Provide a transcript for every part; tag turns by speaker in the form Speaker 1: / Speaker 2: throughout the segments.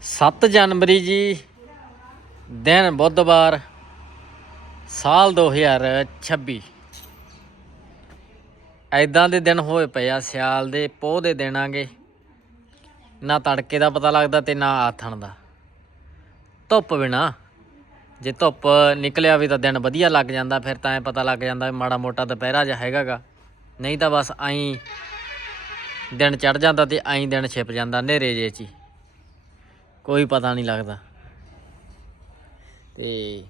Speaker 1: 7 ਜਨਵਰੀ ਜੀ, ਦਿਨ ਬੁੱਧਵਾਰ, ਸਾਲ 2026। ਐਦਾਂ ਦੇ ਦਿਨ ਹੋਏ ਪਏ ਆ ਸਿਆਲ ਦੇ, ਪੋਹ ਦੇ ਦਿਨ ਆਗੇ। ਨਾ ਤੜਕੇ ਦਾ ਪਤਾ ਲੱਗਦਾ ਤੇ ਨਾ ਆਥਣ ਦਾ। ਧੁੱਪ ਬਿਨਾ, ਜੇ ਧੁੱਪ ਨਿਕਲਿਆ ਵੀ ਤਾਂ ਦਿਨ ਵਧੀਆ ਲੱਗ ਜਾਂਦਾ, ਫਿਰ ਤਾਂ ਐਂ ਪਤਾ ਲੱਗ ਜਾਂਦਾ ਮਾੜਾ ਮੋਟਾ ਦੁਪਹਿਰਾ ਜਿਹਾ ਹੈਗਾ ਗਾ। ਨਹੀਂ ਤਾਂ ਬਸ ਆਈਂ ਦਿਨ ਚੜ੍ਹ ਜਾਂਦਾ ਤੇ ਆਈਂ ਦਿਨ ਛਿਪ ਜਾਂਦਾ ਹਨੇਰੇ ਜਿਹੇ 'ਚ ਹੀ, ਕੋਈ ਪਤਾ ਨਹੀਂ ਲੱਗਦਾ। ਤੇ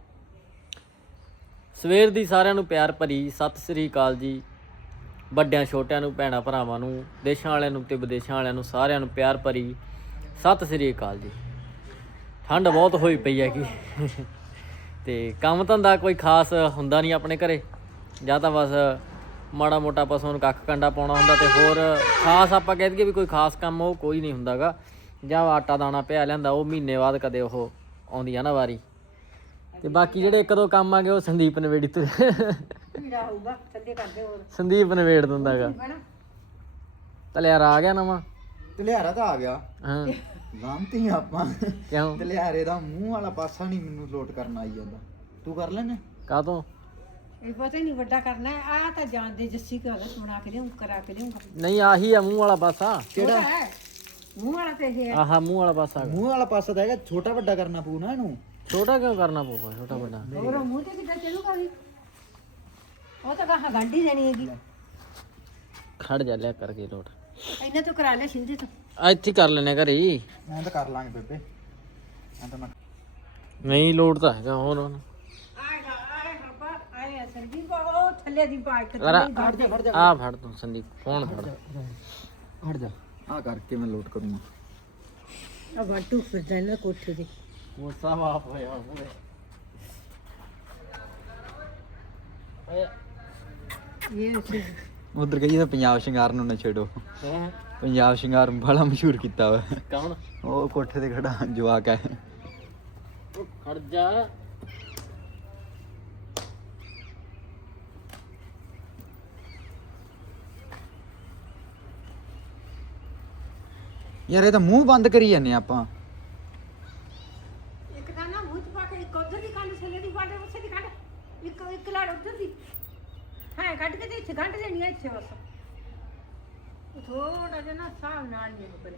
Speaker 1: ਸਵੇਰ ਦੀ ਸਾਰਿਆਂ ਨੂੰ ਪਿਆਰ ਭਰੀ ਸਤਿ ਸ੍ਰੀ ਅਕਾਲ ਜੀ। ਵੱਡਿਆਂ ਛੋਟਿਆਂ ਨੂੰ, ਭੈਣਾਂ ਭਰਾਵਾਂ ਨੂੰ, ਦੇਸ਼ਾਂ ਵਾਲਿਆਂ ਨੂੰ ਤੇ ਵਿਦੇਸ਼ਾਂ ਵਾਲਿਆਂ ਨੂੰ, ਸਾਰਿਆਂ ਨੂੰ ਪਿਆਰ ਭਰੀ ਸਤਿ ਸ੍ਰੀ ਅਕਾਲ ਜੀ। ਠੰਡ ਬਹੁਤ ਹੋਈ ਪਈ ਹੈਗੀ ਤੇ ਕੰਮ ਧੰਦਾ ਕੋਈ ਖਾਸ ਹੁੰਦਾ ਨਹੀਂ ਆਪਣੇ ਘਰੇ, ਜਾਂ ਤਾਂ ਬਸ ਮਾੜਾ ਮੋਟਾ ਪਸ਼ੂ ਨੂੰ ਕੱਖ ਕੰਡਾ ਪਾਉਣਾ ਹੁੰਦਾ, ਤੇ ਹੋਰ ਖਾਸ ਆਪਾਂ ਕਹਿ ਦਈਏ ਵੀ ਕੋਈ ਖਾਸ ਕੰਮ ਉਹ ਕੋਈ ਨਹੀਂ ਹੁੰਦਾ ਗਾ। ਜਾਂ ਆਟਾ ਦਾਣਾ ਪਿਆ ਲਿਆਂਦਾ, ਉਹ ਮਹੀਨੇ ਬਾਅਦ ਕਦੇ ਉਹ ਆਉਂਦੀ ਆ ਨਾ ਵਾਰੀ। ਤੇ ਬਾਕੀ ਜਿਹੜੇ ਇੱਕ ਦੋ ਕੰਮ ਆ ਗਏ ਉਹ ਸੰਦੀਪ ਨਵੇੜੀ ਤੇ ਸੰਦੀਪ ਨਵੇੜ ਦਿੰਦਾ ਗਾ। ਤਲਿਆਰਾ ਆ ਗਿਆ ਨਵਾਂ?
Speaker 2: ਤਲਿਆਰਾ ਤਾਂ ਆ ਗਿਆ।
Speaker 1: ਹਾਂ
Speaker 2: ਲਾਂਤੀ ਆਪਾਂ
Speaker 1: ਕਿਉਂ?
Speaker 2: ਤਲਿਆਰੇ ਦਾ ਮੂੰਹ ਵਾਲਾ ਪਾਸਾ ਨਹੀਂ ਮੈਨੂੰ ਲੋਟ ਕਰਨਾ ਆਈ ਜਾਂਦਾ। ਤੂੰ ਕਰ ਲੈਣਾ?
Speaker 1: ਕਾਹਤੋਂ?
Speaker 3: ਇਹ ਪਤਾ ਹੀ ਨਹੀਂ ਵੱਡਾ ਕਰਨਾ ਆ ਤਾਂ ਜਾਣਦੇ ਜੱਸੀ ਘਰ ਬਣਾ ਕੇ ਦੇਉਂ, ਕਰਾ ਕੇ ਦੇਊਂਗਾ।
Speaker 1: ਨਹੀਂ ਆਹੀ ਆ ਮੂੰਹ ਵਾਲਾ ਪਾਸਾ।
Speaker 2: ਕਿਹੜਾ
Speaker 3: ਮੂੰਹ ਵਾਲਾ ਤੇ ਇਹ
Speaker 1: ਆਹਾ ਮੂੰਹ ਵਾਲਾ ਪਾਸਾ।
Speaker 2: ਮੂੰਹ ਵਾਲਾ ਪਾਸਾ ਤਾਂ ਹੈਗਾ, ਛੋਟਾ ਵੱਡਾ ਕਰਨਾ ਪਊ ਨਾ ਇਹਨੂੰ।
Speaker 1: ਛੋਟਾ ਕਿਉਂ ਕਰਨਾ ਪਊਗਾ? ਛੋਟਾ ਵੱਡਾ
Speaker 3: ਹੋਰ ਮੂੰਹ ਤੇ ਕਿੱਦਾਂ ਚੱਲੂਗਾ ਵੀ? ਉਹ ਤਾਂ ਕਹਾ ਗੰਢੀ ਦੇਣੀ ਹੈਗੀ।
Speaker 1: ਖੜ ਜਾ ਲਿਆ ਕਰਕੇ ਲੋਟ।
Speaker 3: ਇਹਨਾਂ ਤੋਂ ਕਰਾ ਲੈ ਸਿੰਧੇ ਤੋਂ।
Speaker 1: ਇੱਥੇ ਕਰ ਲੈਣੇ ਘਰੇ ਹੀ।
Speaker 2: ਮੈਂ ਤਾਂ ਕਰ ਲਾਂਗੇ ਬੇਬੇ, ਮੈਂ ਤਾਂ
Speaker 1: ਨਹੀਂ ਲੋੜ ਤਾਂ ਹੈਗਾ ਹੁਣ।
Speaker 3: ਆਏਗਾ ਆਏ ਹੱਪਾ ਆਏ ਸੰਦੀਪ ਉਹ ਥੱਲੇ ਦੀ ਬਾਈਕ ਤੇ
Speaker 2: ਫੜ ਜਾ ਫੜ ਜਾ
Speaker 1: ਆ ਫੜ ਤੂੰ ਸੰਦੀਪ, ਫੋਨ ਫੜ।
Speaker 2: ਫੜ ਜਾ, ਆ ਕਰਕੇ ਮੈਂ ਲੋਟ ਕਰੂੰਗਾ।
Speaker 3: ਆ ਵਾਟੂ ਫਿਰਦਾ ਇਹਨਾਂ ਕੋਠੇ ਤੇ।
Speaker 1: ਉਹ ਸਭ ਆਪ ਹੋਇਆ ਹੋਵੇ।
Speaker 3: ਇਹ ਉਸੇ
Speaker 2: ਉਧਰ ਕਹੀਏ ਤਾਂ ਪੰਜਾਬ ਸ਼ਿੰਗਾਰ ਨੂੰ ਨਾ ਛੇੜੋ।
Speaker 1: ਹੈਂ?
Speaker 2: ਪੰਜਾਬ ਸ਼ਿੰਗਾਰ ਬੜਾ ਮਸ਼ਹੂਰ ਕੀਤਾ ਵਾ।
Speaker 1: ਕੌਣ?
Speaker 2: ਉਹ ਕੋਠੇ ਤੇ ਖੜਾ ਜਵਾਕ ਹੈ।
Speaker 1: ਉਹ ਖੜ ਜਾ।
Speaker 2: ਯਾਰ ਇਹ ਤਾਂ ਮੂੰਹ ਬੰਦ ਕਰੀ ਜਾਂਦੇ ਆਪਾਂ।
Speaker 3: ਇੱਕ ਤਾਂ ਨਾ ਮੂੰਹ ਚ ਪਾ ਕੇ ਇੱਕ ਉਧਰ ਦੀ ਕੰਨ ਥੱਲੇ ਦੀ ਬਾਟੇ ਉਸੇ ਦੀ ਕੱਢ, ਇੱਕ ਲੜ ਉਧਰ ਦੀ ਹਾਂ ਕੱਢ ਕੇ ਤੇ ਇੱਥੇ ਗੰਢ ਦੇਣੀ ਆ ਇੱਥੇ ਬਸ। ਥੋੜਾ ਜਿਹਾ ਨਾ ਹਿਸਾਬ ਨਾਲ ਨਹੀਂ ਕਰੇ।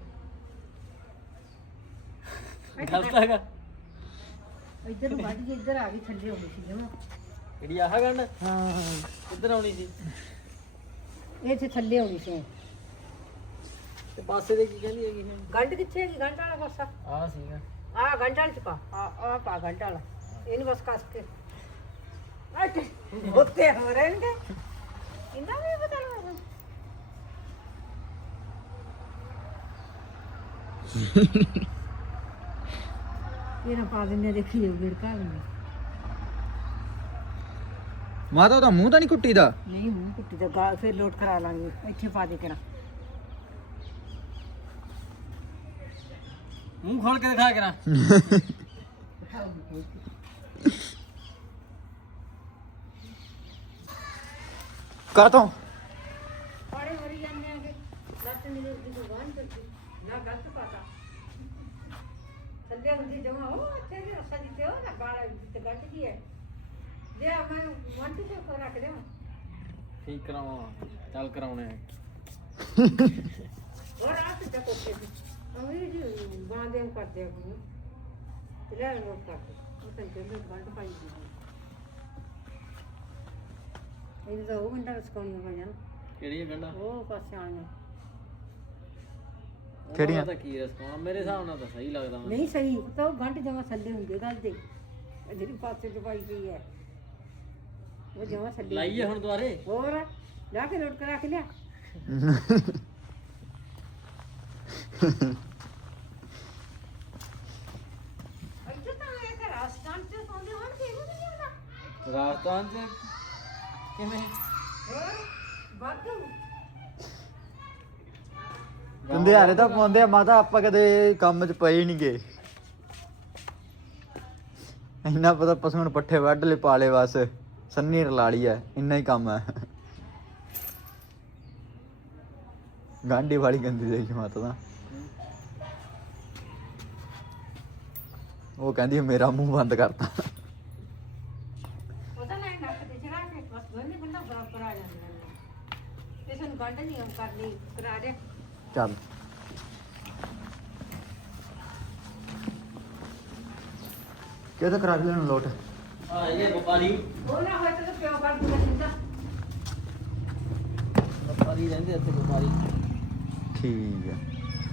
Speaker 1: ਗਲਤ ਹੈਗਾ।
Speaker 3: ਇੱਧਰ ਨੂੰ ਵੱਢ ਕੇ ਇੱਧਰ ਆ ਗਈ, ਥੱਲੇ ਹੋ ਗਈ ਸੀ ਜਮਾ।
Speaker 1: ਕਿਹੜੀ ਆਹ ਗੰਢ?
Speaker 3: ਹਾਂ
Speaker 1: ਕਿੱਧਰ ਆਉਣੀ ਸੀ?
Speaker 3: ਇਹ ਇੱਥੇ ਥੱਲੇ ਹੋ ਗਈ ਸੀ।
Speaker 1: ਤੇ ਪਾਸੇ ਦੇ ਕੀ ਕਹਿੰਦੀ ਹੈਗੀ ਹੁਣ?
Speaker 3: ਗੰਢ ਕਿੱਥੇ ਹੈਗੀ? ਗੰਢ ਵਾਲਾ ਪਾਸਾ
Speaker 1: ਆਹ ਸੀਗਾ।
Speaker 3: ਆ ਗੰਢ ਵਾਲੇ ਚ ਪਾ, ਆ ਪਾ ਗੰਢ ਵਾਲਾ। ਇਹਨੂੰ ਬਸ ਕੱਸ ਕੇ ਅੱਛਾ ਉੱਤੇ ਹੋ ਰਹੇ ਨੇ। ਇੰਨਾ ਵੀ ਪਤਾ ਲੱਗਦਾ। ਇਹਨਾਂ ਪਾ ਦਿੰਦੇ ਦੇਖੀ ਜਾਓ ਗਿੜਕਾ ਵੀ
Speaker 2: ਮਾਤਾ ਉਹਦਾ ਮੂੰਹ ਤਾਂ ਨਹੀਂ ਕੁੱਟੀ ਦਾ?
Speaker 3: ਨਹੀਂ ਮੂੰਹ ਕੁੱਟੀ ਦਾ ਗਾਲ ਫਿਰ ਲੋਟ ਕਰਾ ਲਾਂਗੇ। ਇੱਥੇ ਪਾ ਦੇ ਕਿਹੜਾ
Speaker 1: ਮੂੰਹ ਖੋਲ ਕੇ ਦਿਖਾ ਕਰਾਂ।
Speaker 2: ਕਾਤੋਂ?
Speaker 3: ਪਾੜੇ ਮਰੀ ਜਾਂਦੇ ਆਗੇ। ਲੱਤ ਨਹੀਂ ਦੀ ਦੁਕਾਨ ਕਰਦੀ ਨਾ ਗਲਤ ਪਾਤਾ ਥੱਲੇ ਹੁੰਦੀ ਜਮਾ। ਉਹ ਇੱਥੇ ਵੀ ਰਸਾ ਦਿੱਤੇ ਹੋ ਨਾ ਬਾਲ ਤੇ ਗੱਟ ਜੀ ਹੈ। ਲਿਆ ਮੈਂ ਮੰਟੀ ਤੇ ਕੋ ਰੱਖ ਦੇਵਾਂ।
Speaker 1: ਠੀਕ ਕਰਾਉਣਾ, ਚੱਲ ਕਰਾਉਣੇ ਆ।
Speaker 3: ਹੋਰ ਆ ਤੇ ਕੋਠੇ ਦੀ ਅਮਰੀ ਜੀ ਬਾਂਦੇ ਕਰਦੇ ਆ ਨੂੰ ਤੇ ਲੈ ਨੋਟ ਕਰਦੇ ਉਹ ਤਾਂ ਜੰਦੇ ਗੰਢ ਪਾਈ ਦੀ। ਇਹ ਤਾਂ ਉਹ ਗੰਢਾਂ ਰਸਕਾਉਣੀਆਂ ਪਈਆਂ ਨਾ।
Speaker 1: ਕਿਹੜੀ ਗੰਢਾ?
Speaker 3: ਉਹ ਪਾਸੇ ਆਣੀਆਂ
Speaker 2: ਕਿਹੜੀਆਂ?
Speaker 1: ਤਾਂ ਕੀ ਰਸਕਾਉਣਾ, ਮੇਰੇ ਹਿਸਾਬ ਨਾਲ ਤਾਂ ਸਹੀ ਲੱਗਦਾ ਮੈਨੂੰ।
Speaker 3: ਨਹੀਂ ਸਹੀ ਤਾਂ ਉਹ ਗੰਢ ਜਮਾ ਥੱਲੇ ਹੁੰਦੀ ਗੱਲ ਦੇ। ਜਿਹੜੀ ਪਾਸੇ ਚ ਪਾਈ ਗਈ ਹੈ ਉਹ ਜਮਾ ਥੱਲੇ
Speaker 1: ਲਾਈਏ ਹੁਣ ਦੁਆਰੇ?
Speaker 3: ਹੋਰ ਲਿਆ ਕੇ ਲੋਟ ਕਰਾ ਕੇ ਲਿਆ। ਇੱਥੇ ਤਾਂ ਇਹ ਘਰ ਰਾਜਸਥਾਨ ਚ ਸੌਂਦੇ ਹੋਣ ਕਿ ਇਹਨੂੰ ਨਹੀਂ ਆਉਂਦਾ।
Speaker 1: ਰਾਜਸਥਾਨ ਚ ਕਿਵੇਂ?
Speaker 3: ਹੋਰ ਵਾਧੂ
Speaker 2: ਕੰਧਿਆਰੇ ਤਾਂ ਪਾਉਂਦੇ ਆ ਮਾਤਾ, ਆਪਾਂ ਕਦੇ ਕੰਮ 'ਚ ਪਏ ਨਹੀਂ ਗਏ। ਇੰਨਾ ਪਤਾ ਪਸ਼ੂ ਨੂੰ ਪੱਠੇ ਵੱਢ ਲੈ ਪਾ ਲੈ, ਬਸ ਸੰਨੀ ਰਲਾ ਲਈ ਐ, ਇੰਨਾ ਹੀ ਕੰਮ ਹੈ। ਗਾਂਢੀ ਵਾਲੀ ਗੰਦੀ ਦੇਈ ਮਾਤਾ ਦਾ। ਉਹ ਕਹਿੰਦੀ ਮੇਰਾ ਮੂੰਹ ਬੰਦ ਕਰਤਾ।
Speaker 3: ਉਹਦਾ ਲੈ ਨੱਕ ਤੇ ਚੜਾ ਕੇ ਬਸ ਦੋਨੇ ਬੰਦਾ ਬਰਾਬਰ ਆ ਜਾਂਦੇ ਨੇ ਤੇ ਸਾਨੂੰ ਗੰਢ ਨਹੀਂ ਕਰਨੀ ਕਰਾ ਦੇ
Speaker 2: ਚੱਲ ਕਿਹਦਾ ਕਰਾ ਲੈਣ ਲੋਟ।
Speaker 1: ਆ ਇਹ ਵਪਾਰੀ
Speaker 3: ਉਹ ਨਾ ਹੋਏ ਤਾਂ ਪਿਓ ਕਰ ਦੂਗਾ ਸਿੰਦਾ
Speaker 1: ਵਪਾਰੀ ਰਹਿੰਦੇ ਇੱਥੇ ਵਪਾਰੀ।
Speaker 2: ਠੀਕ ਹੈ।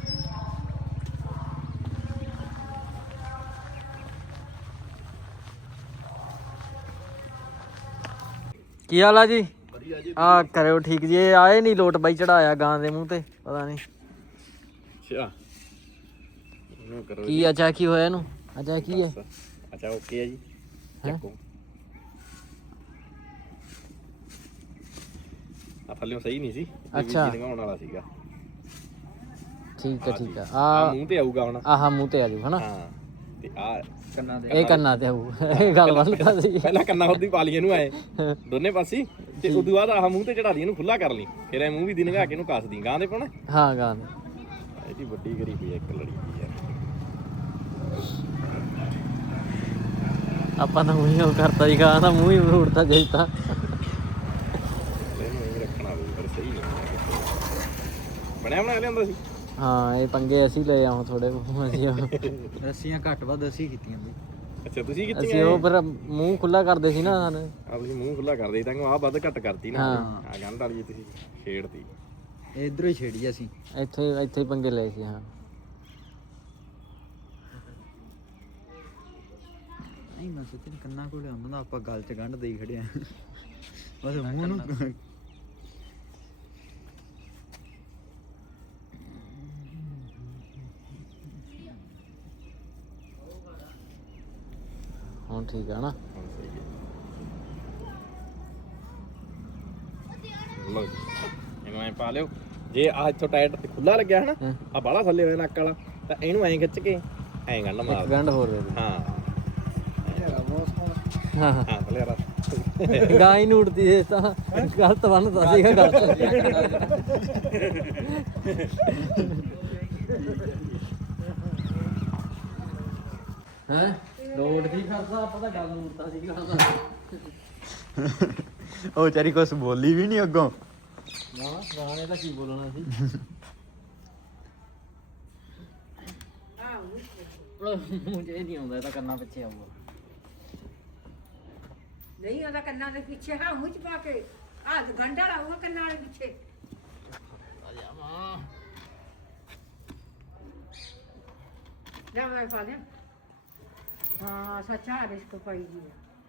Speaker 1: ਕੀ ਹਾਲ ਆ ਜੀ? ਆ ਕਰਿਓ ਠੀਕ ਜੀ। ਇਹ ਆਏ ਨਹੀਂ ਲੋਟ ਬਾਈ, ਚੜਾਇਆ ਗਾਂ ਦੇ ਮੂੰਹ ਤੇ ਪਤਾ ਨਹੀਂ
Speaker 4: ਅੱਛਾ ਇਹਨੂੰ ਕਰੋ
Speaker 1: ਕੀ ਅੱਛਾ ਕੀ ਹੋਇਆ ਇਹਨੂੰ। ਅੱਛਾ ਕੀ ਹੈ?
Speaker 4: ਅੱਛਾ ਓਕੇ ਹੈ ਜੀ।
Speaker 1: ਹੈਂ?
Speaker 4: ਚੱਕੋ ਆ ਥੱਲੇ ਸਹੀ ਨਹੀਂ ਸੀ
Speaker 1: ਅੱਛਾ।
Speaker 4: ਲੰਘਾਉਣ ਵਾਲਾ ਸੀਗਾ।
Speaker 1: ਠੀਕ ਹੈ ਠੀਕ ਹੈ।
Speaker 4: ਆ
Speaker 1: ਆ
Speaker 4: ਮੂੰਹ ਤੇ ਆਊਗਾ ਹੁਣ।
Speaker 1: ਆਹ ਮੂੰਹ ਤੇ ਆ ਜੂ ਹਨਾ।
Speaker 4: ਹਾਂ ਤੇ ਆ ਕੰਨਾਂ ਦੇ
Speaker 1: ਇਹ ਕੰਨਾਂ ਤੇ ਆਊ। ਇਹ ਗੱਲ ਬੰਦ ਸੀ।
Speaker 4: ਪਹਿਲਾਂ ਕੰਨਾਂ ਉੱਦੀ ਪਾ ਲਈ ਇਹਨੂੰ ਆਏ ਦੋਨੇ ਪਾਸੇ ਤੇ ਉਦੋਂ ਬਾਅਦ ਆਹ ਮੂੰਹ ਤੇ ਚੜਾ ਲਈ ਇਹਨੂੰ ਖੁੱਲਾ ਕਰ ਲਈ। ਫਿਰ ਇਹ ਮੂੰਹ ਵੀ ਦੀ ਲੰਘਾ ਕੇ ਇਹਨੂੰ ਕੱਸ ਦੀ ਗਾਂ ਦੇ ਪਾਉਣਾ।
Speaker 1: ਹਾਂ ਗਾਂ ਦੇ।
Speaker 4: ਇਹਦੀ ਵੱਡੀ ਕਰੀ ਪਈ ਆ ਇੱਕ ਲੜੀ ਪਈ ਯਾਰ।
Speaker 1: ਆਪਾਂ ਤਾਂ ਮੂੰਹ ਹੀ ਉਹ ਕਰਤਾ ਜੀ, ਗਾਂ ਦਾ ਮੂੰਹ ਹੀ ਉੜਤਾ ਜਾਈਤਾ।
Speaker 4: ਇਹਨੂੰ ਇਹ ਰੱਖਣਾ ਵੀ ਪਰ ਸਹੀ ਨਹੀਂ ਬਣਿਆ ਬਣਾ ਲਿਆਂਦਾ ਸੀ।
Speaker 1: ਹਾਂ ਇਹ ਪੰਗੇ ਅਸੀਂ ਲੈ ਆਉਂ ਥੋੜੇ ਅਸੀਂ
Speaker 2: ਰੱਸੀਆਂ ਘੱਟ ਵੱਧ ਅਸੀਂ ਕੀਤੀਆਂ ਬਈ।
Speaker 4: ਅੱਛਾ ਤੁਸੀਂ
Speaker 1: ਅਸੀਂ
Speaker 4: ਕਿੱਥੇ
Speaker 1: ਉਹ ਫਿਰ ਮੂੰਹ ਖੁੱਲਾ ਕਰਦੇ ਸੀ ਨਾ ਸਾਨੂੰ।
Speaker 4: ਆ ਤੁਸੀਂ ਮੂੰਹ ਖੁੱਲਾ ਕਰਦੇ ਤਾਂ ਆਹ ਵੱਧ ਘੱਟ ਕਰਤੀ ਨਾ।
Speaker 1: ਹਾਂ।
Speaker 4: ਆ ਗੰਢ ਵਾਲੀ ਤੁਸੀਂ ਛੇੜਤੀ।
Speaker 2: ਇਧਰੋਂ ਹੀ ਛੇੜੀ ਅਸੀਂ।
Speaker 1: ਇੱਥੇ ਹੀ ਪੰਗੇ ਲਏ ਸੀ। ਹਾਂ
Speaker 2: ਨਹੀਂ ਮੈਂ ਸੱਚੀ ਕੰਨਾਂ ਕੋਲੇ ਆਉਂਦਾ ਨਾ, ਆਪਾਂ ਗੱਲ 'ਚ ਗੰਢ ਦੇਈ ਖੜੇ ਆ ਬਸ ਮੂੰਹ ਨੂੰ।
Speaker 1: ਹੁਣ ਠੀਕ ਆ ਨਾ।
Speaker 4: ਲਓ ਜੀ ਇਹਨੂੰ ਐਂ ਪਾ ਲਿਓ। ਜੇ ਆ ਇੱਥੋਂ ਟਾਇਰ ਤੇ ਖੁੱਲਾ ਲੱਗਿਆ ਹਨਾ
Speaker 1: ਹਾਂ।
Speaker 4: ਆ ਬਾਹਲਾ ਥੱਲੇ ਹੋਇਆ ਨੱਕ ਵਾਲਾ ਤਾਂ ਇਹਨੂੰ ਐਂ ਖਿੱਚ ਕੇ ਐਂ ਗੰਢ ਮਾਰ
Speaker 1: ਇੱਕ ਗੰਢ ਹੋਰ ਦੇ ਦੇ।
Speaker 4: ਹਾਂ
Speaker 1: ਹਾਂ
Speaker 4: ਹਾਂ ਥੱਲੇ ਰਾ
Speaker 1: ਗਾਂ ਹੀ ਨੂੜਦੀ ਇਹ ਤਾਂ ਗਲਤ ਬੰਨਦਾ ਸੀਗਾ ਗਲਤ। ਹੈ ਲੋਡ ਕੀ ਕਰਦਾ, ਆਪਾਂ ਤਾਂ ਗੱਲ ਨੂੜਦਾ ਸੀਗਾ।
Speaker 2: ਉਹ ਵਿਚਾਰੀ ਕੁਛ ਬੋਲੀ ਵੀ ਨਹੀਂ ਅੱਗੋਂ।
Speaker 1: ਨਾ ਗਾਂ ਨੇ ਤਾਂ ਕੀ ਬੋਲਣਾ ਸੀ। ਮੂੰਹ ਜੇ ਨਹੀਂ ਆਉਂਦਾ, ਇਹ ਤਾਂ ਕੰਨਾਂ ਪਿੱਛੇ ਆਊਗਾ।
Speaker 3: ਨਹੀਂ ਉਹਦਾ ਕੰਨਾਂ ਦੇ ਪਿੱਛੇ ਹਾਂ ਮੂੰਹ ਚ ਪਾ ਕੇ ਆ ਗੰਢਾ ਲਾਊਗਾ ਕੰਨਾਂ ਦੇ ਪਿੱਛੇ। ਜਾ ਮੈਂ ਪਾ ਦਿਆਂ। ਹਾਂ ਸੱਚਾ ਰਿਸਕ ਪਈ ਜੀ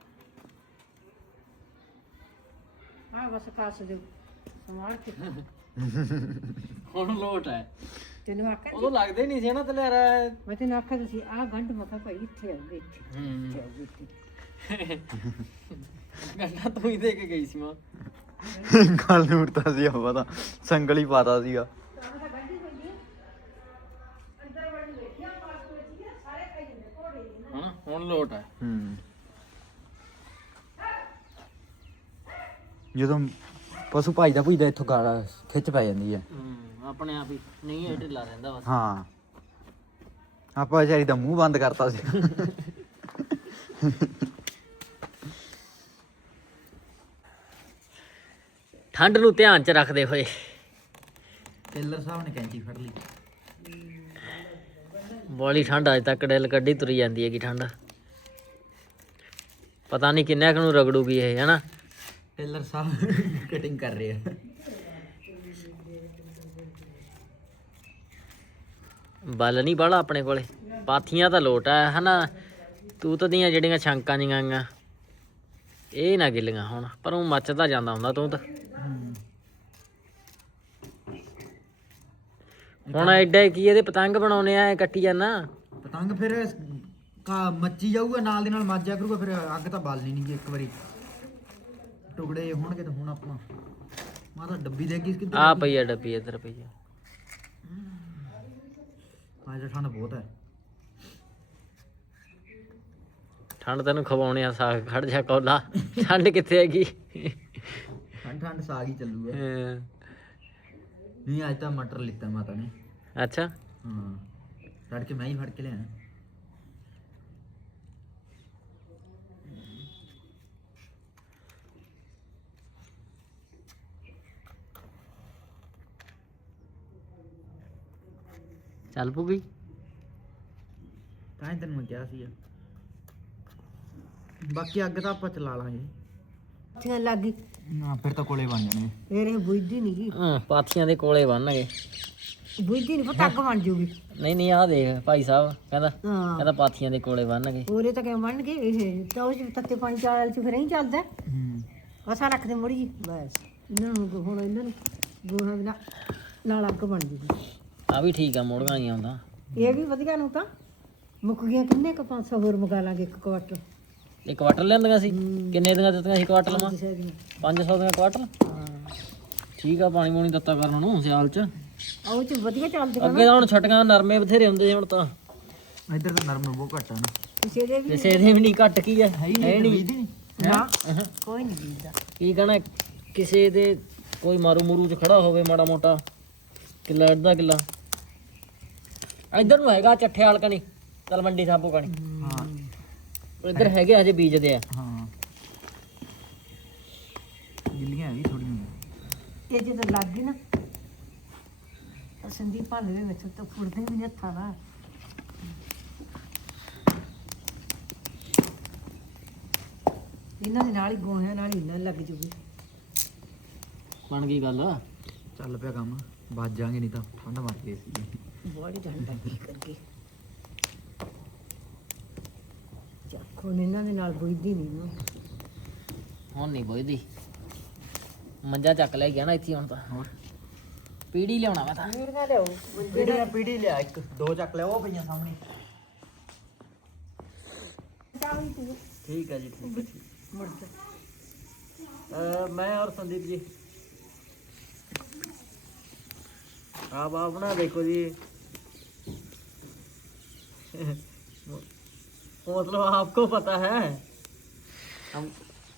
Speaker 3: ਆ ਬਸ ਕਾਸ ਦੇ ਸਮਾਰ ਕੇ
Speaker 1: ਹੁਣ ਲੋਟ ਹੈ।
Speaker 3: ਤੈਨੂੰ ਆਖਿਆ
Speaker 1: ਉਦੋਂ ਲੱਗਦੇ ਨਹੀਂ ਸੀ ਨਾ ਤਲਿਆਰਾ।
Speaker 3: ਮੈਂ ਤੈਨੂੰ ਆਖਿਆ ਤੁਸੀਂ ਆ ਗੰਢ ਮਖਾ ਭਾਈ ਇੱਥੇ ਆਉਂਦੇ ਇੱਥੇ ਆਉਂਦੇ ਇੱਥੇ।
Speaker 1: ਗੰਡਾ ਤੂੰ ਹੀ ਦੇ ਕੇ ਗਈ ਸੀ ਮਾਂ।
Speaker 2: ਗੱਲ ਨੂੰ ਉੜਤਾ ਸੀ ਆਪਾਂ ਤਾਂ ਸੰਗਲ ਹੀ ਪਾਤਾ ਸੀਗਾ।
Speaker 1: ਹਾਂ ਹੁਣ ਲੋਟ ਹੈ।
Speaker 2: ਜਦੋਂ ਪਸ਼ੂ ਭਜਦਾ ਭੁਜਦਾ ਇੱਥੋਂ ਗਾਲਾ ਖਿੱਚ ਪੈ ਜਾਂਦੀ ਹੈ।
Speaker 1: ਆਪਣੇ ਆਪ ਹੀ ਨਹੀਂ ਇਹ ਢਿੱਲਾ ਰਹਿੰਦਾ ਬਸ।
Speaker 2: ਹਾਂ ਆਪਾਂ ਵਿਚਾਰੀ ਦਾ ਮੂੰਹ ਬੰਦ ਕਰਤਾ ਸੀ।
Speaker 1: ਠੰਡ ਨੂੰ ਧਿਆਨ ਚ ਰੱਖਦੇ ਹੋਏ
Speaker 2: ਟੇਲਰ ਸਾਹਿਬ ਨੇ ਕੈਂਚੀ ਫੜ ਲਈ।
Speaker 1: ਬੋਲੀ ਠੰਡ ਅੱਜ ਤੱਕ ਡਿੱਲ ਕੱਢੀ ਤੁਰੀ ਜਾਂਦੀ ਹੈਗੀ ਠੰਡ। ਪਤਾ ਨਹੀਂ ਕਿੰਨਾ ਕੁ ਨੂੰ ਰਗੜੂਗੀ ਇਹ ਹੈਨਾ।
Speaker 2: ਟੇਲਰ ਸਾਹਿਬ ਕਟਿੰਗ ਕਰ ਰਹੇ ਆ।
Speaker 1: ਬਲ ਨਹੀਂ ਬਾਹਲਾ ਆਪਣੇ ਕੋਲੇ। ਪਾਥੀਆਂ ਤਾਂ ਲੋਟ ਆ ਹਨਾ। ਤੂਤ ਦੀਆਂ ਜਿਹੜੀਆਂ ਛਾਂਕਾਂ ਜੀਆਂ ਆਈਆਂ ਇਹ ਨਾ ਗਿੱਲੀਆਂ ਹੁਣ, ਪਰ ਉਹ ਮੱਚਦਾ ਜਾਂਦਾ ਹੁੰਦਾ ਤੂੰ ਤਾਂ। ਹੁਣ ਐਡਾ ਕੀ ਇਹਦੇ ਪਤੰਗ ਬਣਾਉਣੇ ਆ, ਇਹ ਕੱਟੀ ਜਾਂਦਾ।
Speaker 2: ਪਤੰਗ ਫਿਰ ਮੱਚੀ ਜਾਊਗਾ ਨਾਲ ਦੀ ਨਾਲ ਮੱਚ ਜਾ ਕਰੂਗਾ, ਫਿਰ ਅੱਗ ਤਾਂ ਬਾਲਣੀ ਨਹੀਂ ਇੱਕ ਵਾਰੀ ਟੁਕੜੇ ਹੋਣਗੇ ਤਾਂ ਹੁਣ ਆਪਾਂ ਮਾਂ ਤਾਂ ਡੱਬੀ ਦੇ ਗਈ ਕਿੱਧਰ
Speaker 1: ਆ ਪਈ ਆ ਡੱਬੀ ਇੱਧਰ ਪਈ ਆ।
Speaker 2: ਅੱਜ ਠੰਡ ਬਹੁਤ ਹੈ।
Speaker 1: ਠੰਡ ਤੈਨੂੰ ਖਵਾਉਣੇ ਆ ਸਾਗ। ਖੜ ਜਾ ਕੌਲਾ, ਠੰਡ ਕਿੱਥੇ ਹੈਗੀ।
Speaker 2: ਠੰਡ ਸਾਗ ਹੀ ਚੱਲੂਗਾ।
Speaker 1: ਹਾਂ।
Speaker 2: ਨਹੀਂ ਅੱਜ ਤਾਂ ਮਟਰ ਲਿੱਤਾ ਮਾਤਾ ਨੇ।
Speaker 1: ਅੱਛਾ
Speaker 2: ਹਾਂ ਫੜ ਕੇ ਮੈਂ ਹੀ ਫੜ ਕੇ ਲਿਆ।
Speaker 1: ਚੱਲ ਪੂਗੀ।
Speaker 2: ਤਾਂ ਹੀ ਤੈਨੂੰ ਮੈਂ ਕਿਹਾ ਸੀ ਬਾਕੀ ਅੱਗ ਤਾਂ ਆਪਾਂ ਚਲਾ ਲਾਂਗੇ।
Speaker 3: ਪਾਥੀਆਂ ਲੱਗ ਗਈ
Speaker 2: ਨਾ ਫਿਰ ਤਾਂ ਕੋਲੇ ਬਣ ਜਾਣਗੇ।
Speaker 3: ਫੇਰ ਇਹ ਬੁਝਦੀ ਨਹੀਂ ਗਈ,
Speaker 1: ਹਾਂ ਪਾਥੀਆਂ ਦੇ ਕੋਲੇ ਬੰਨਗੇ।
Speaker 3: ਬੁਝਦੀ ਨਹੀਂ ਪਤਾ ਅੱਗ ਬਣ ਜੂਗੀ।
Speaker 1: ਨਹੀਂ ਆਹ ਦੇਖ ਭਾਈ ਸਾਹਿਬ ਕਹਿੰਦਾ
Speaker 3: ਹਾਂ
Speaker 1: ਪਾਥੀਆਂ ਦੇ ਕੋਲੇ ਬੰਨਗੇ।
Speaker 3: ਉਹਦੇ ਤਾਂ ਕਿਵੇਂ ਬਣ ਗਏ ਇਹ ਤਾਂ ਉਹ ਚ ਤੱਤੇ ਪਾਣੀ ਚਾਲ ਚ ਫਿਰ ਨਹੀਂ ਚੱਲਦਾ। ਅਸਾ ਰੱਖਦੇ ਮੁੜੀ ਜੀ ਬਸ। ਇਹਨਾਂ ਨੂੰ ਹੁਣ ਇਹਨਾਂ ਨੂੰ ਗੋਹਾ ਬਿਨਾ ਨਾਲ ਅੱਗ ਬਣ ਜੂਗੀ।
Speaker 1: ਆ ਵੀ ਠੀਕ ਆ ਮੋੜੀਆਂ ਆਈਆਂ ਹੁੰਦਾ।
Speaker 3: ਇਹ ਵੀ ਵਧੀਆ ਨੂੰ ਤਾਂ ਮੁੱਕ ਗਿਆ। ਕਿੰਨੇ ਕ 500 ਹੋਰ ਮੰਗਾ ਲਾਂਗੇ ਇੱਕ ਕੁਆਟਰ।
Speaker 1: ਇਹ ਕੁਆਟਰ ਲੈਂਦੀਆਂ ਸੀ ਕਿੰਨੇ ਦੀਆਂ ਦਿੱਤੀਆਂ ਸੀ ਕੁਆਟਰ ਲਵਾਂ? 500 ਦੀਆਂ ਕੁਆਟਰ।
Speaker 3: ਹਾਂ
Speaker 1: ਠੀਕ ਆ ਪਾਣੀ ਪੂਣੀ ਦਿੱਤਾ ਕਰਨ ਨੂੰ ਸਿਆਲ ਚ।
Speaker 3: ਉਹ ਚ ਵਧੀਆ ਚੱਲਦੇ
Speaker 1: ਅੱਗੇ ਤਾਂ ਹੁਣ ਛਟਕਾਂ ਨਰਮੇ ਬਥੇਰੇ ਹੁੰਦੇ ਹੁਣ ਤਾਂ।
Speaker 2: ਇੱਧਰ ਤਾਂ ਨਰਮ ਬਹੁਤ ਘੱਟ ਆ ਨਾ।
Speaker 3: ਕਿਸੇ ਦੇ ਵੀ
Speaker 1: ਕਿਸੇ ਦੇ ਵੀ ਨਹੀਂ ਘੱਟ ਕੀ ਹੈ ਨਹੀਂ
Speaker 3: ਨਾ ਕੋਈ ਨਹੀਂ ਬੀਜਦਾ।
Speaker 1: ਕੀ ਕਹਣਾ ਕਿਸੇ ਦੇ ਕੋਈ ਮਾਰੂ ਮੂਰੂ ਚ ਖੜਾ ਹੋਵੇ ਮਾੜਾ ਮੋਟਾ ਕਿੱਲਾ ਅੱਧਾ ਕਿੱਲਾ। ਇੱਧਰ ਨੂੰ ਹੈਗਾ ਚੱਠੇ ਵਾਲ ਕਣੀ ਤਲਵੰਡੀ ਸਾਬੋ ਕਣੀ।
Speaker 2: ਹਾਂ
Speaker 1: ਇੱਧਰ ਹੈਗੇ ਹਜੇ ਬੀਜਦੇ ਆ।
Speaker 2: ਹਾਂ ਗਿੱਲੀਆਂ ਵੀ ਥੋੜੀਆਂ।
Speaker 3: ਇਹ ਜਦੋਂ ਲੱਗ ਗਈ ਨਾ ਤਾਂ ਸੰਦੀਪ ਭਾਲੇ ਵੀ ਮੈਥੋਂ ਤਾਂ ਫੁਰਦੇ ਵੀ ਨਹੀਂ ਹੱਥਾਂ ਨਾਲ। ਇਹਨਾਂ ਦੇ ਨਾਲ ਹੀ ਗੋਹਿਆਂ ਨਾਲ ਹੀ ਇਹਨਾਂ ਲੱਗ ਜੂਗੀ।
Speaker 1: ਬਣ ਗਈ ਗੱਲ।
Speaker 2: ਚੱਲ ਪਿਆ ਕੰਮ। ਵੱਜ ਜਾਾਂਗੇ ਨਹੀਂ ਤਾਂ ਠੰਡ ਮਰ ਗਈ ਸੀ।
Speaker 3: ਬੜੀ ਠੰਡਾ ਕੀ ਕਰਕੇ ਚੱਖੋ ਇਹਨਾਂ ਦੇ ਨਾਲ ਬੁਝਦੀ ਨਹੀਂ ਨਾ।
Speaker 1: ਹੁਣ ਨਹੀਂ ਬੋਈਦੀ। ਮੰਜਾ ਚੱਕ ਲੈ ਗਿਆ ਨਾ ਇੱਥੇ ਹੁਣ ਤਾਂ।
Speaker 2: ਹੋਰ
Speaker 1: ਪੀੜੀ ਲਿਆਉਣਾ ਵਾ ਤਾਂ।
Speaker 3: ਵੀਰਗਾ ਲਿਆਓ
Speaker 2: ਪੀੜੀ ਲਿਆ ਇੱਕ ਦੋ ਚੱਕ ਲਿਆ ਉਹ ਪਈਆਂ ਸਾਹਮਣੇ।
Speaker 1: ਠੀਕ ਹੈ ਜੀ ਠੀਕ ਹੈ ਠੀਕ।
Speaker 3: ਮੁੜ ਕੇ
Speaker 1: मैं और संदीप जी आप ना देखो जी मतलब आपको पता है हम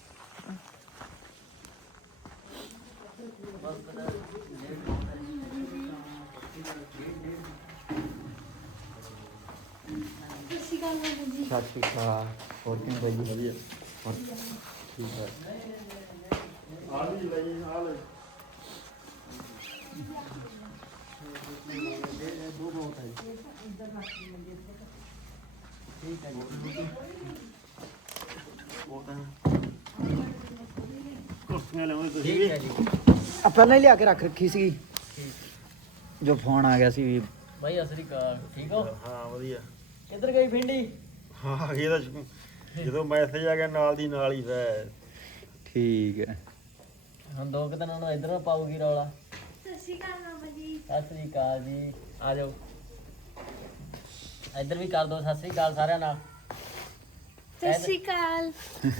Speaker 2: ਸਤਿ ਸ਼੍ਰੀ ਅਕਾਲ। ਹੋਰ ਕਿਵੇਂ ਬਾਈ ਜੀ? ਵਧੀਆ ਠੀਕ ਹੈ।
Speaker 1: ठीक है जी
Speaker 2: ਆ ਪਹਿਲਾਂ ਹੀ ਲਿਆ ਕੇ ਰੱਖ ਰੱਖੀ ਸੀ ਜੋ ਫੋਨ ਆ ਗਿਆ ਸੀ ਵੀ।
Speaker 1: भाई असली का ठीक हो
Speaker 5: ਹਾਂ ਵਧੀਆ।
Speaker 1: किधर गई भिंडी
Speaker 5: ਹਾਂ ਇਹ ਤਾਂ ਜਦੋਂ ਮੈਸੇਜ ਆ ਗਿਆ ਨਾਲ ਦੀ ਨਾਲ ਹੀ ਫੇਰ
Speaker 2: ਠੀਕ ਹੈ।
Speaker 1: हम 2 ਦਿਨਾਂ ਨੂੰ ਇਧਰ ਪਾਉਗੀ ਰੌਲਾ ਸਤਿ ਸ਼੍ਰੀ ਅਕਾਲ ਜੀ ਆ ਜਾਓ ਇੱਧਰ ਵੀ ਕਰ ਦੋ ਸਤਿ ਸ਼੍ਰੀ ਅਕਾਲ ਸਾਰਿਆਂ ਨਾਲ ਸਤਿ ਸ਼੍ਰੀ ਅਕਾਲ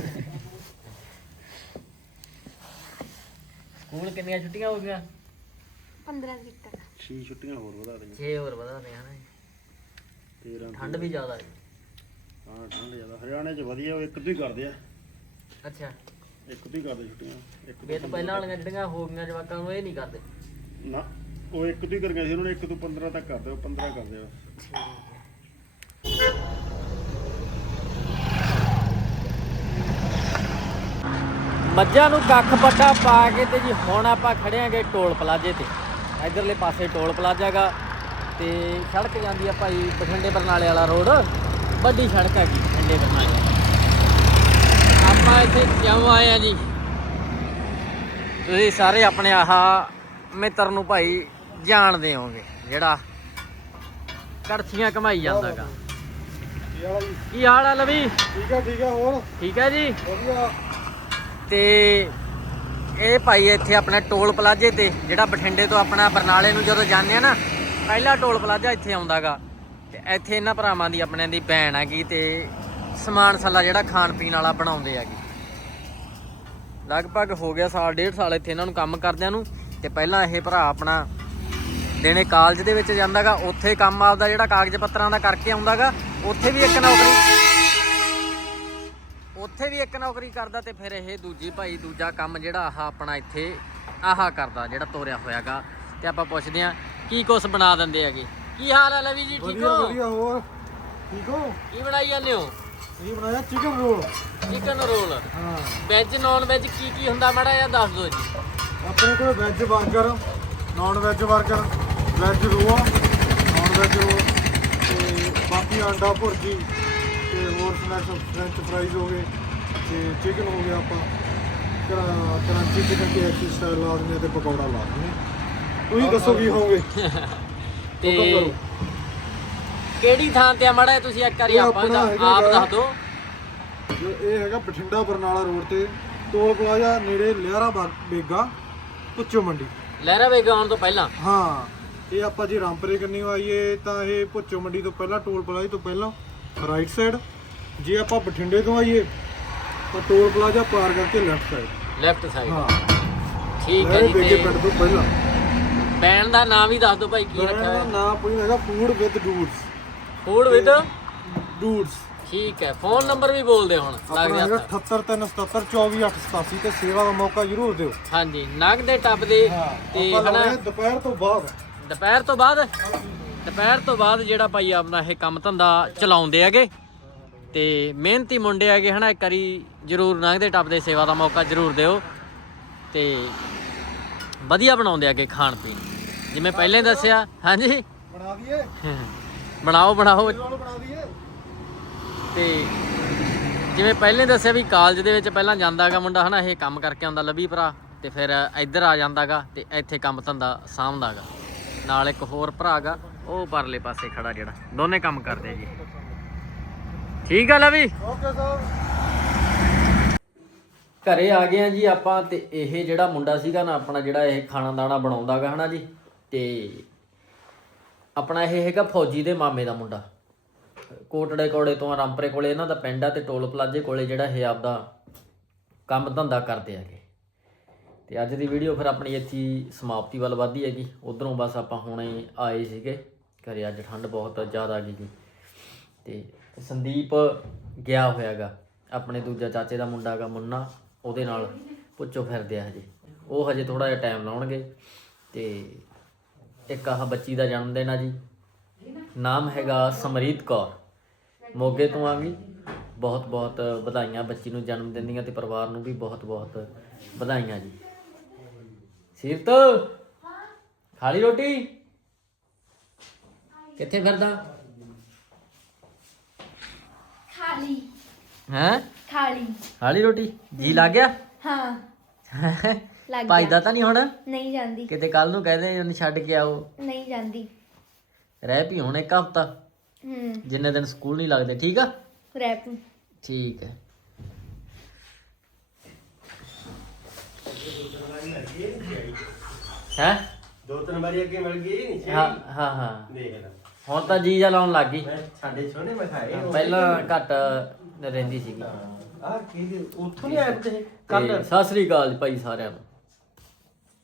Speaker 1: ਸਕੂਲ ਕਿੰਨੀਆਂ ਛੁੱਟੀਆਂ ਹੋ ਗਈਆਂ
Speaker 6: 15 ਤੱਕ
Speaker 5: 6 ਛੁੱਟੀਆਂ ਹੋਰ ਵਧਾ ਦੇਣੀਆਂ
Speaker 1: 6 ਹੋਰ ਵਧਾ ਦੇ ਹਨ
Speaker 5: 13
Speaker 1: ਠੰਡ ਵੀ ਜ਼ਿਆਦਾ ਹੈ
Speaker 5: ਹਾਂ ਠੰਡ ਜ਼ਿਆਦਾ ਹਰਿਆਣੇ 'ਚ ਵਧੀਆ ਉਹ ਇੱਕ ਤੋਂ ਹੀ ਕਰਦੇ ਆ।
Speaker 1: ਅੱਛਾ
Speaker 5: ਇੱਕ ਤੋਂ ਹੀ ਕਰਦੇ ਛੁੱਟੀਆਂ ਇੱਕ
Speaker 1: ਇਹ ਤਾਂ ਪਹਿਲਾਂ ਵਾਲੀਆਂ ਜਿਹੜੀਆਂ ਹੋ ਗਈਆਂ ਜਵਾਕਾਂ ਨੂੰ ਇਹ ਨਹੀਂ ਕਰਦੇ
Speaker 5: ਨਾ ਉਹ ਇੱਕ ਤੋਂ ਹੀ ਕਰ ਗਏ ਸੀ ਉਹਨਾਂ ਨੇ 1 ਤੋਂ 15 ਤੱਕ ਕਰਦੇ ਉਹ 15 ਕਰਦੇ ਆ।
Speaker 1: ਮੱਝਾਂ ਨੂੰ ਕੱਖ ਪੱਟਾ ਪਾ ਕੇ ਤੇ ਜੀ ਹੁਣ ਆਪਾਂ ਖੜਿਆਂਗੇ ਟੋਲ ਪਲਾਜ਼ੇ ਤੇ ਇਧਰਲੇ ਪਾਸੇ ਟੋਲ ਪਲਾਜ਼ਾ ਗਾ ਤੇ ਸੜਕ ਜਾਂਦੀ ਆ ਭਾਈ ਬਠਿੰਡੇ ਬਰਨਾਲੇ ਵਾਲਾ ਰੋਡ ਵੱਡੀ ਸੜਕ ਹੈਗੀ ਬਠਿੰਡੇ ਬਰਨਾਲੇ ਆਪਾਂ ਇੱਥੇ ਕਿਉਂ ਆਏ ਆ ਜੀ ਤੁਸੀਂ ਸਾਰੇ ਆਪਣੇ ਆਹ ਮਿੱਤਰ ਨੂੰ ਭਾਈ ਜਾਣਦੇ ਹੋਗੇ ਜਿਹੜਾ ਕੜਛੀਆਂ ਕਮਾਈ ਜਾਂਦਾ ਗਾ ਕੀ ਹਾਲ ਆ ਲਵੀ
Speaker 5: ਠੀਕ ਆ ਹੋਰ
Speaker 1: ਠੀਕ ਹੈ ਜੀ
Speaker 5: ਵਧੀਆ।
Speaker 1: ਤੇ ਇਹ ਭਾਈ ਇੱਥੇ ਆਪਣੇ ਟੋਲ ਪਲਾਜ਼ੇ ਤੇ ਜਿਹੜਾ ਬਠਿੰਡੇ ਤੋਂ ਆਪਣਾ ਬਰਨਾਲੇ ਨੂੰ ਜਦੋਂ ਜਾਂਦੇ ਆ ਨਾ ਪਹਿਲਾ ਟੋਲ ਪਲਾਜ਼ਾ ਇੱਥੇ ਆਉਂਦਾਗਾ ਤੇ ਇੱਥੇ ਇਹਨਾਂ ਭਰਾਵਾਂ ਦੀ ਆਪਣੇ ਦੀ ਭੈਣ ਹੈਗੀ ਤੇ ਸਮਾਨ ਸੱਲਾ ਜਿਹੜਾ ਖਾਣ ਪੀਣ ਵਾਲਾ ਬਣਾਉਂਦੇ ਹੈਗੇ ਲਗਭਗ ਹੋ ਗਿਆ ਸਾਲ 1.5 ਸਾਲ ਇੱਥੇ ਇਹਨਾਂ ਨੂੰ ਕੰਮ ਕਰਦਿਆਂ ਨੂੰ ਤੇ ਪਹਿਲਾਂ ਇਹ ਭਰਾ ਆਪਣਾ ਦਿਨੇ ਕਾਲਜ ਦੇ ਵਿੱਚ ਜਾਂਦਾਗਾ ਉੱਥੇ ਕੰਮ ਆਪਦਾ ਜਿਹੜਾ ਕਾਗਜ਼ ਪੱਤਰਾਂ ਦਾ ਕਰਕੇ ਆਉਂਦਾਗਾ ਉੱਥੇ ਵੀ ਇੱਕ ਨੌਕਰੀ ਕਰਦਾ ਤੇ ਫਿਰ ਇਹ ਦੂਜੀ ਭਾਈ ਦੂਜਾ ਕੰਮ ਜਿਹੜਾ ਆਹ ਆਪਣਾ ਇੱਥੇ ਆਹ ਕਰਦਾ ਜਿਹੜਾ ਤੋਰਿਆ ਹੋਇਆਗਾ ਤੇ ਆਪਾਂ ਪੁੱਛਦੇ ਆ ਕੀ ਕੁਛ ਬਣਾ ਦਿੰਦੇ ਹੈਗੇ। ਕੀ ਹਾਲ ਹੈ ਲਵੀ ਜੀ ਠੀਕ ਹੋ
Speaker 5: ਵਧੀਆ ਹੋਰ ਠੀਕ ਹੋ।
Speaker 1: ਕੀ ਬਣਾਈ ਜਾਂਦੇ ਹੋ?
Speaker 5: ਇਹ ਬਣਾਇਆ ਚਿਕਨ ਰੋਲ।
Speaker 1: ਚਿਕਨ ਰੋਲ
Speaker 5: ਹਾਂ
Speaker 1: ਵੈਜ ਨੌਨ ਵੈਜ ਕੀ ਹੁੰਦਾ ਮਾੜਾ ਜਿਹਾ ਦੱਸ ਦਿਓ ਜੀ।
Speaker 5: ਆਪਣੇ ਕੋਲ veg 버ਗਰ non veg 버ਗਰ veg role non veg role
Speaker 7: ਅੰਡਾ ਭੁਰਜੀ ਤੇ ਹੋਰ ਸਨੈਕਸ ਫ੍ਰੈਂਚ ਫਰਾਈਜ਼ ਹੋ ਗਏ ਤੇ ਚਿਕਨ ਹੋ ਗਿਆ ਆਪਾਂ ਕਰਾਂਚੀ ਚਿਕਨ KFC ਸਟਾਈਲ ਲਾ ਦਿੰਦੇ ਤੇ ਪਕੌੜਾ ਲਾ ਦਿੰਦੇ। ਤੁਸੀਂ ਦੱਸੋ ਕੀ ਹੋਗੇ?
Speaker 1: ਤੇ ਕਿਹੜੀ ਥਾਂ ਤੇ ਆ ਮੜਾ ਤੁਸੀਂ ਇੱਕ ਵਾਰੀ
Speaker 7: ਇਹ
Speaker 1: ਆਪਾਂ
Speaker 7: ਆਪਣਾ ਹੈਗਾ
Speaker 1: ਆਪ ਦੱਸ ਦਿਓ।
Speaker 7: ਇਹ ਹੈਗਾ ਬਠਿੰਡਾ ਬਰਨਾਲਾ ਰੋਡ ਤੇ ਟੋਲ ਪਲਾਜ਼ਾ ਨੇੜੇ ਲਿਆਰਾ ਬੇਗਾ ਪੁੱਚੋ ਮੰਡੀ।
Speaker 1: ਲਹਿਰਾ ਵੇਗਾ ਆਉਣ ਤੋਂ ਪਹਿਲਾਂ
Speaker 7: ਹਾਂ ਇਹ ਆਪਾਂ ਜੇ ਰਾਮਪੁਰੇ ਕੰਨੀ ਆਈਏ ਤਾਂ ਇਹ ਪੁੱਚੋ ਮੰਡੀ ਤੋਂ ਪਹਿਲਾਂ ਟੋਲ ਪਲਾਜ਼ਾ ਤੋਂ ਪਹਿਲਾਂ ਰਾਈਟ ਸਾਈਡ। ਜੇ ਆਪਾਂ ਬਠਿੰਡੇ ਤੋਂ ਆਈਏ ਤਾਂ ਟੋਲ ਪਲਾਜ਼ਾ ਪਾਰ ਕਰਕੇ ਲੈਫਟ ਸਾਈਡ।
Speaker 1: ਸਾਈਡ
Speaker 7: ਹਾਂ
Speaker 1: ਠੀਕ ਹੈ ਜੀ।
Speaker 7: ਬੇਗੇ
Speaker 1: ਤੇ
Speaker 7: ਪਿੰਡ ਤੋਂ ਪਹਿਲਾਂ
Speaker 1: ਬੈਂਡ ਦਾ ਨਾਮ ਵੀ ਦੱਸ ਦਿਓ ਭਾਈ ਕੀ ਰੱਖਿਆ
Speaker 7: ਦਾ
Speaker 1: ਹੋਇਆ।
Speaker 7: ਨਾਮ ਪੁੱਛ ਹੈਗਾ food with dudes.
Speaker 1: Food with
Speaker 7: dudes
Speaker 1: ਠੀਕ ਹੈ। ਫੋਨ ਨੰਬਰ ਵੀ ਬੋਲ ਦਿਓ ਹੁਣ ਲੱਗ
Speaker 7: ਆਪਣਾ
Speaker 1: ਗਿਆ
Speaker 7: ਹੈਗਾ 78377 24887 ਤੇ ਸੇਵਾ ਦਾ ਮੌਕਾ ਜ਼ਰੂਰ ਦਿਓ।
Speaker 1: ਹਾਂਜੀ ਨਗ ਦੇ ਟੱਪ ਦੇ ਤੇ
Speaker 7: ਆਪਾਂ
Speaker 1: ਹਨਾ
Speaker 7: ਲਾਉਣੇ ਦੁਪਹਿਰ ਤੋਂ ਬਾਅਦ।
Speaker 1: ਦੁਪਹਿਰ ਤੋਂ ਬਾਅਦ ਜਿਹੜਾ ਭਾਈ ਆਪਣਾ ਇਹ ਕੰਮ ਧੰਦਾ ਚਲਾਉਂਦੇ ਹੈਗੇ ਤੇ ਮਿਹਨਤੀ ਮੁੰਡੇ ਹੈਗੇ ਹਨਾ। ਇੱਕ ਵਾਰੀ ਜ਼ਰੂਰ ਨਗ ਦੇ ਟੱਪ ਦੇ ਸੇਵਾ ਦਾ ਮੌਕਾ ਜ਼ਰੂਰ ਦਿਓ ਤੇ ਵਧੀਆ ਬਣਾਉਂਦੇ ਹੈਗੇ ਖਾਣ ਪੀਣ ਜਿਵੇਂ ਪਹਿਲੇ ਦੱਸਿਆ। ਹਾਂਜੀ
Speaker 7: ਬਣਾ ਦਈਏ
Speaker 1: ਬਣਾਓ
Speaker 7: ਬਣਾ ਦਈਏ।
Speaker 1: ਤੇ ਜਿਵੇਂ ਪਹਿਲੇ ਦੱਸਿਆ ਵੀ ਕਾਲਜ ਦੇ ਵਿੱਚ ਪਹਿਲਾਂ ਜਾਂਦਾ ਹੈਗਾ ਮੁੰਡਾ ਹਨਾ। ਇਹ ਕੰਮ ਕਰਕੇ ਆਉਂਦਾ ਲੱਭੀ ਭਰਾ ਤੇ ਫਿਰ ਇੱਧਰ ਆ ਜਾਂਦਾਗਾ ਤੇ ਇੱਥੇ ਕੰਮ ਧੰਦਾ ਸਾਂਭਦਾਗਾ। ਨਾਲ ਇੱਕ ਹੋਰ ਭਰਾ ਗਾ ਉਹ ਪਰਲੇ ਪਾਸੇ ਖੜਾ ਜਿਹੜਾ ਦੋਨੇ ਕੰਮ ਕਰਦੇ ਜੀ। ਠੀਕ ਆ ਲਵੀ
Speaker 7: ਓਕੇ ਸਰ।
Speaker 1: ਘਰੇ ਆ ਗਏ ਆ ਜੀ ਆਪਾਂ ਤੇ ਇਹ ਜਿਹੜਾ ਮੁੰਡਾ ਸੀਗਾ ਨਾ ਆਪਣਾ ਜਿਹੜਾ ਇਹ ਖਾਣਾ ਦਾਣਾ ਬਣਾਉਂਦਾਗਾ ਹਨਾ ਜੀ। ਤੇ ਆਪਣਾ ਇਹ ਹੈਗਾ ਫੌਜੀ ਦੇ ਮਾਮੇ ਦਾ ਮੁੰਡਾ ਕੋਟੜੇ ਕੋੜੇ ਤੋਂ ਰਾਮਪੁਰੇ ਕੋਲੇ ਇਹਨਾਂ ਦਾ ਪਿੰਡ ਆ ਤੇ ਟੋਲ ਪਲਾਜ਼ੇ ਕੋਲੇ ਜਿਹੜਾ ਇਹ ਆਪਦਾ ਕੰਮ ਧੰਦਾ ਕਰਦੇ ਹੈਗੇ। ਤੇ ਅੱਜ ਦੀ ਵੀਡੀਓ ਫਿਰ ਆਪਣੀ ਇੱਥੇ ਸਮਾਪਤੀ ਵੱਲ ਵੱਧਦੀ ਹੈਗੀ। ਉਧਰੋਂ ਬਸ ਆਪਾਂ ਹੁਣੇ ਆਏ ਸੀਗੇ ਘਰੇ। ਅੱਜ ਠੰਡ ਬਹੁਤ ਜ਼ਿਆਦਾ ਹੈਗੀ ਜੀ। ਤੇ ਸੰਦੀਪ ਗਿਆ ਹੋਇਆਗਾ ਆਪਣੇ ਦੂਜਾ ਚਾਚੇ ਦਾ ਮੁੰਡਾ ਹੈਗਾ ਮੁੰਨਾ ਉਹਦੇ ਨਾਲ ਪੁੱਛੋ ਫਿਰਦੇ ਆ ਹਜੇ। ਉਹ ਹਜੇ ਥੋੜ੍ਹਾ ਜਿਹਾ ਟਾਈਮ ਲਾਉਣਗੇ। ਤੇ ਇੱਕ ਆਹ ਬੱਚੀ ਦਾ ਜਨਮ ਦਿਨ ਆ ਜੀ। ਨਾਮ ਹੈਗਾ ਸਮਰੀਤ ਕੌਰ ਮੋਗੇ ਤੋਂ ਆ ਗਈ। ਬਹੁਤ ਬਹੁਤ ਵਧਾਈਆਂ ਬੱਚੀ ਨੂੰ ਜਨਮ ਦਿਨ ਦੀਆਂ ਤੇ ਪਰਿਵਾਰ ਨੂੰ ਵੀ ਬਹੁਤ ਬਹੁਤ ਵਧਾਈਆਂ ਜੀ। ਸੀਰਤ ਖਾ ਲਈ ਰੋਟੀ? ਕਿੱਥੇ ਫਿਰਦਾ?
Speaker 6: ਖਾਲੀ
Speaker 1: ਹੈਂ
Speaker 6: ਖਾਲੀ
Speaker 1: ਖਾ ਲਈ ਰੋਟੀ? ਜੀ ਲੱਗ ਗਿਆ?
Speaker 6: ਹਾਂ ਲੱਗ
Speaker 1: ਭਾਈ
Speaker 6: ਗਿਆ।
Speaker 1: ਦਾ ਤਾਂ ਨਹੀਂ ਹੁਣ
Speaker 6: ਨਹੀਂ ਜਾਂਦੀ
Speaker 1: ਕਿਤੇ ਕੱਲ ਨੂੰ ਕਹਦੇ ਉਹਨੂੰ ਛੱਡ ਕੇ ਆਓ।
Speaker 6: ਨਹੀਂ ਜਾਂਦੀ।
Speaker 1: ਰਹਿ ਪਈ ਹੁਣ ਇੱਕ ਹਫ਼ਤਾ ਜਿੰਨੇ ਦਿਨ ਸਕੂਲ ਨਹੀਂ ਲੱਗਦੇ। ਠੀਕ ਆ
Speaker 6: ਰੈਪ
Speaker 1: ਠੀਕ ਹੈ। ਹੈ
Speaker 8: 2-3 ਵਾਰੀ ਅੱਗੇ ਮਿਲ ਗਈ
Speaker 1: ਹਾਂ ਹਾਂ ਹਾਂ
Speaker 8: ਦੇਖ ਲੈ
Speaker 1: ਹੁਣ ਤਾਂ ਜੀ ਜਾ ਲਾਉਣ ਲੱਗ ਗਈ।
Speaker 8: ਸਾਡੇ ਸੋਹਣੇ ਮਖਾਏ
Speaker 1: ਪਹਿਲਾਂ ਘੱਟ ਰਹਿੰਦੀ ਸੀਗੀ।
Speaker 8: ਆ ਕੀ ਉੱਥੋਂ ਨਹੀਂ ਆਏ ਤੇ ਕੱਲ
Speaker 1: ਤੇ ਸਤਿ ਸ੍ਰੀ ਅਕਾਲ ਜੀ ਭਾਈ ਸਾਰਿਆਂ ਨੂੰ।